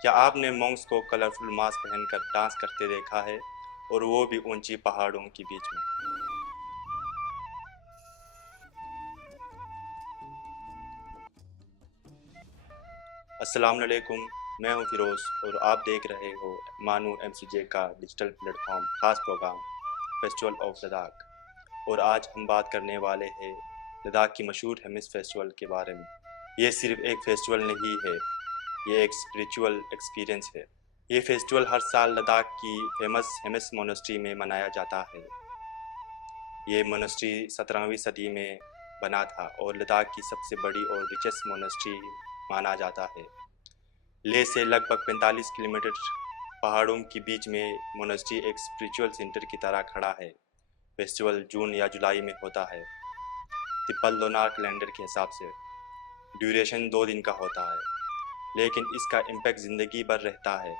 क्या आपने मॉन्क्स को कलरफुल मास्क पहनकर डांस करते देखा है, और वो भी ऊंची पहाड़ों के बीच में? अस्सलाम वालेकुम, मैं हूं फिरोज़ और आप देख रहे हो मानू एमसीजे का डिजिटल प्लेटफॉर्म खास प्रोग्राम फेस्टिवल ऑफ लद्दाख। और आज हम बात करने वाले हैं लद्दाख की मशहूर हेमिस फेस्टिवल के बारे में। ये सिर्फ एक फेस्टिवल नहीं है, ये एक स्पिरिचुअल एक्सपीरियंस है। ये फेस्टिवल हर साल लद्दाख की फेमस हेमिस मोनेस्ट्री में मनाया जाता है। ये मोनेस्ट्री 17वीं सदी में बना था और लद्दाख की सबसे बड़ी और रिचेस्ट मोनेस्ट्री माना जाता है। लेह से लगभग 45 किलोमीटर पहाड़ों के बीच में मोनेस्ट्री एक स्पिरिचुअल सेंटर की तरह खड़ा है। फेस्टिवल जून या जुलाई में होता है, तिब्बत लोनार कैलेंडर के हिसाब से। ड्यूरेशन 2 दिन का होता है, लेकिन इसका इम्पैक्ट ज़िंदगी भर रहता है।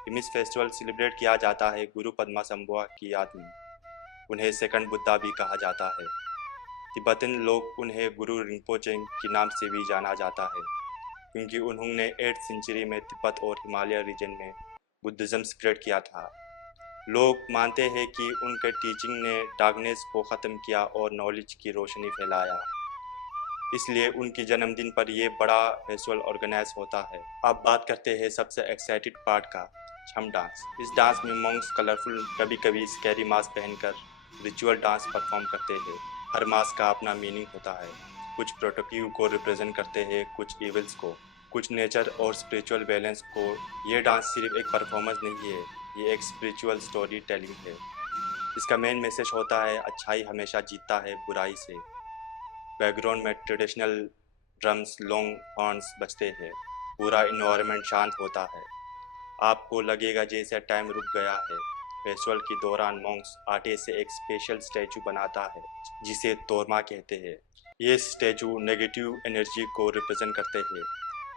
हिमिस फेस्टिवल सेलिब्रेट किया जाता है गुरु पद्मा संबुआ की याद में। उन्हें सेकंड बुद्धा भी कहा जाता है। तिब्बतन लोग उन्हें गुरु रिंपोचे के नाम से भी जाना जाता है, क्योंकि उन्होंने 8th सेंचुरी में तिब्बत और हिमालय रीजन में बुद्धिज़्म स्प्रेड किया था। लोग मानते हैं कि उनके टीचिंग ने डार्कनेस को ख़त्म किया और नॉलेज की रोशनी फैलाया। इसलिए उनकी जन्मदिन पर यह बड़ा फेस्टिवल ऑर्गेनाइज होता है। अब बात करते हैं सबसे एक्साइटेड पार्ट का, छम डांस। इस डांस में मॉन्क्स कलरफुल, कभी कभी स्कैरी मास्क पहनकर रिचुअल डांस परफॉर्म करते हैं। हर मास्क का अपना मीनिंग होता है। कुछ प्रोटेक्टिव को रिप्रेजेंट करते हैं, कुछ इविल्स को, कुछ नेचर और स्पिरिचुअल बैलेंस को। ये डांस सिर्फ एक परफॉर्मेंस नहीं है, ये एक स्पिरिचुअल स्टोरी टेलिंग है। इसका मेन मैसेज होता है, अच्छाई हमेशा जीतता है बुराई से। बैकग्राउंड में ट्रेडिशनल ड्रम्स, लॉन्ग हॉर्न्स बजते हैं। पूरा इन्वायरमेंट शांत होता है। आपको लगेगा जैसे टाइम रुक गया है। फेस्टिवल के दौरान मॉन्क्स आटे से एक स्पेशल स्टैचू बनाता है, जिसे तोरमा कहते हैं। ये स्टैचू नेगेटिव एनर्जी को रिप्रेजेंट करते हैं।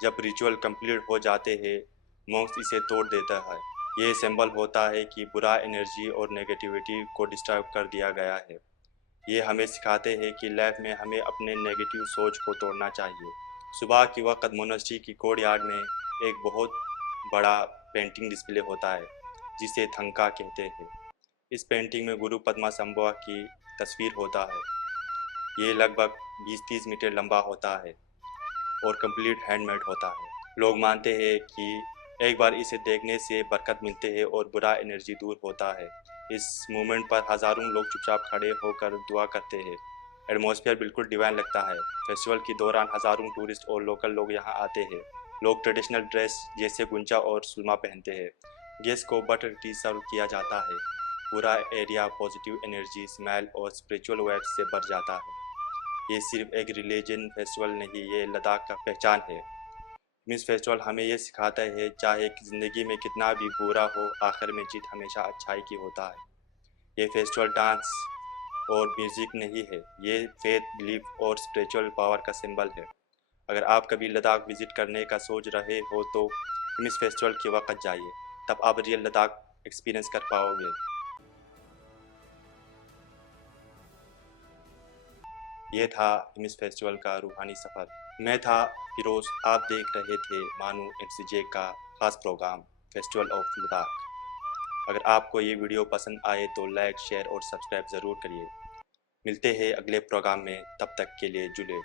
जब रिचुअल कंप्लीट हो जाते हैं, मॉन्क्स इसे तोड़ देता है। ये सिंबल होता है कि बुरा एनर्जी और नेगेटिविटी को डिस्टर्ब कर दिया गया है। ये हमें सिखाते हैं कि लाइफ में हमें अपने नेगेटिव सोच को तोड़ना चाहिए। सुबह के वक्त मोनेस्ट्री की कोर्टयार्ड में एक बहुत बड़ा पेंटिंग डिस्प्ले होता है, जिसे थंका कहते हैं। इस पेंटिंग में गुरु पद्मा संबुआ की तस्वीर होता है। ये लगभग 20-30 मीटर लंबा होता है और कंप्लीट हैंडमेड होता है। लोग मानते हैं कि एक बार इसे देखने से बरकत मिलते हैं और बुरा एनर्जी दूर होता है। इस मोमेंट पर हज़ारों लोग चुपचाप खड़े होकर दुआ करते हैं। एटमॉस्फेयर बिल्कुल डिवाइन लगता है। फेस्टिवल के दौरान हज़ारों टूरिस्ट और लोकल लोग यहाँ आते हैं। लोग ट्रेडिशनल ड्रेस जैसे गुंचा और सुलमा पहनते हैं। गेस्ट को बटर टी सर्व किया जाता है। पूरा एरिया पॉजिटिव एनर्जी, स्माइल और स्पिरिचुअल वाइब्स से भर जाता है। ये सिर्फ एक रिलीजन फेस्टिवल नहीं, ये लद्दाख का पहचान है। मिस फेस्टिवल हमें ये सिखाता है, चाहे कि ज़िंदगी में कितना भी बुरा हो, आखिर में जीत हमेशा अच्छाई की होता है। ये फेस्टिवल डांस और म्यूज़िक नहीं है, ये फेथ, बिलीफ और स्पिरिचुअल पावर का सिंबल है। अगर आप कभी लद्दाख विजिट करने का सोच रहे हो तो मिस फेस्टिवल के वक्त जाइए, तब आप रियल लद्दाख एक्सपीरियंस कर पाओगे। ये था हिमिस फेस्टिवल का रूहानी सफ़र। मैं था फिरोज़, आप देख रहे थे मानू एमसीजे का खास प्रोग्राम फेस्टिवल ऑफ लद्दाख। अगर आपको ये वीडियो पसंद आए तो लाइक, शेयर और सब्सक्राइब ज़रूर करिए। मिलते हैं अगले प्रोग्राम में, तब तक के लिए जुड़े।